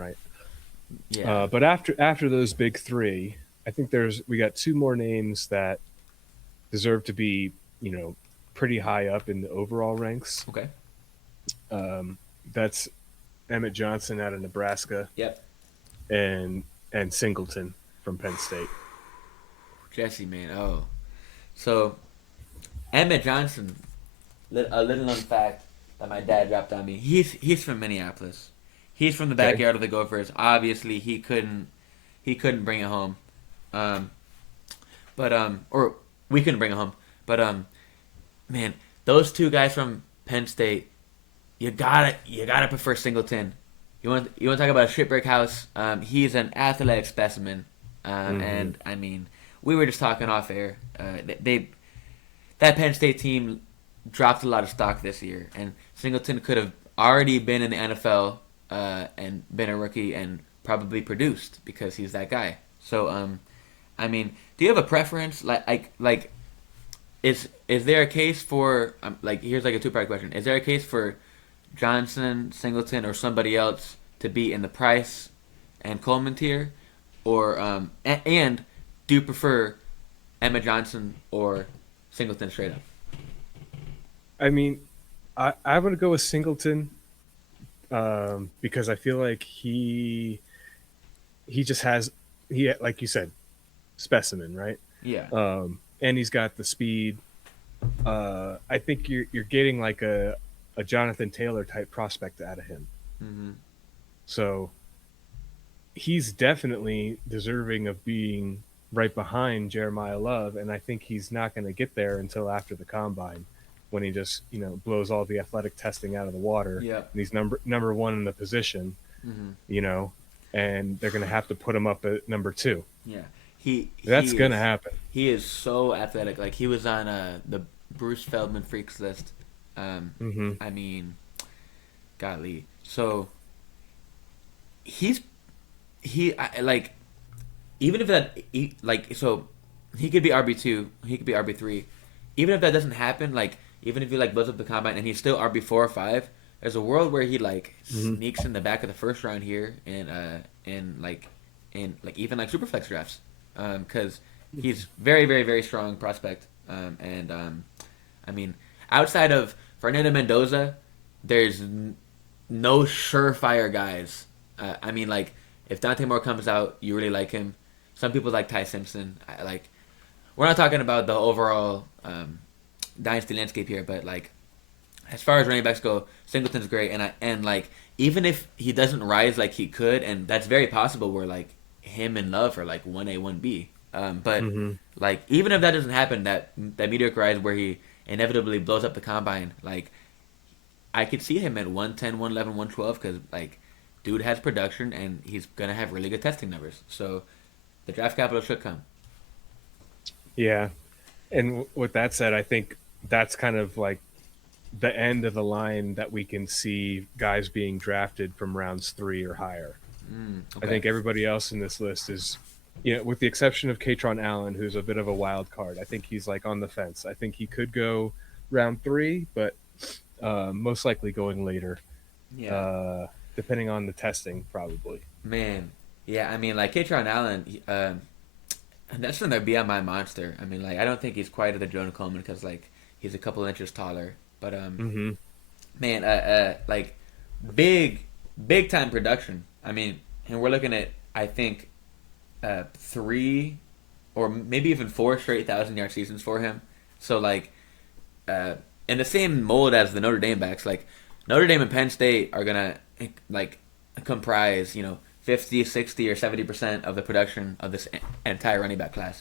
right? Yeah. But after those big three, I think we got two more names that deserve to be, you know, pretty high up in the overall ranks. Okay. Um, that's Emmett Johnson out of Nebraska Yep. and Singleton from Penn State. Jesse, man. Oh. So, Emmett Johnson, a little known fact that my dad dropped on me. He's from Minneapolis. He's from the Okay. backyard of the Gophers. Obviously, he couldn't bring it home. Um, or we couldn't bring it home. But man, those two guys from Penn State, you gotta prefer Singleton. You want to talk about a shipwreck house? He's an athletic specimen, Hmm. and I mean, we were just talking off air. They that Penn State team dropped a lot of stock this year, and Singleton could have already been in the NFL and been a rookie and probably produced because he's that guy. So, I mean, do you have a preference? Is there a case for here's like a two part question? Is there a case for Johnson, Singleton, or somebody else to be in the Price and Coleman tier, or and do you prefer Emma Johnson or Singleton straight up? I mean, I would go with Singleton because I feel like he just has he like you said specimen, right? Yeah. And he's got the speed. I think you're getting like a Jonathan Taylor type prospect out of him. Hmm. So he's definitely deserving of being right behind Jeremiah Love, and I think he's not going to get there until after the combine, when he just blows all the athletic testing out of the water, Yeah. and he's number one in the position, Hmm. you know, and they're going to have to put him up at number two. Yeah. He That's he going to is happen. he is so athletic. Like he was on the Bruce Feldman freaks list. Hmm. I mean, golly. So he's like even if so he could be RB2, he could be RB3. Even if that doesn't happen, like even if he like blows up the combine and he's still RB4 or 5, there's a world where he like Hmm. sneaks in the back of the first round here and like even like superflex drafts, because he's very very very strong prospect. And I mean, outside of Fernando Mendoza, there's no surefire guys. I mean, like if Dante Moore comes out, you really like him. Some people like Ty Simpson. I like. We're not talking about the overall dynasty landscape here, but like as far as running backs go, Singleton's great, and like even if he doesn't rise like he could, and that's very possible, where like him and Love are like 1A 1B. But Hmm. like even if that doesn't happen, that meteoric rise where he inevitably blows up the combine, like I could see him at 110, 111, 112 because like dude has production and he's gonna have really good testing numbers. So the draft capital should come. Yeah, and with that said, I think that's kind of like the end of the line that we can see guys being drafted from rounds three or higher. I Okay. think everybody else in this list is, with the exception of Katron Allen, who's a bit of a wild card. I think he's like on the fence. I think he could go round three, but most likely going later, Yeah. uh, depending on the testing, probably. Man. Yeah. I mean, like Katron Allen, that's gonna be on my monster. I mean, like I don't think he's quite at the Jonah Coleman because like he's a couple inches taller. But Hmm. man, like big, big time production. I mean, and we're looking at I think 3 or maybe even 4 straight 1,000 yard seasons for him. So like uh, in the same mold as the Notre Dame backs, like Notre Dame and Penn State are gonna like comprise 50, 60, or 70% of the production of this entire running back class.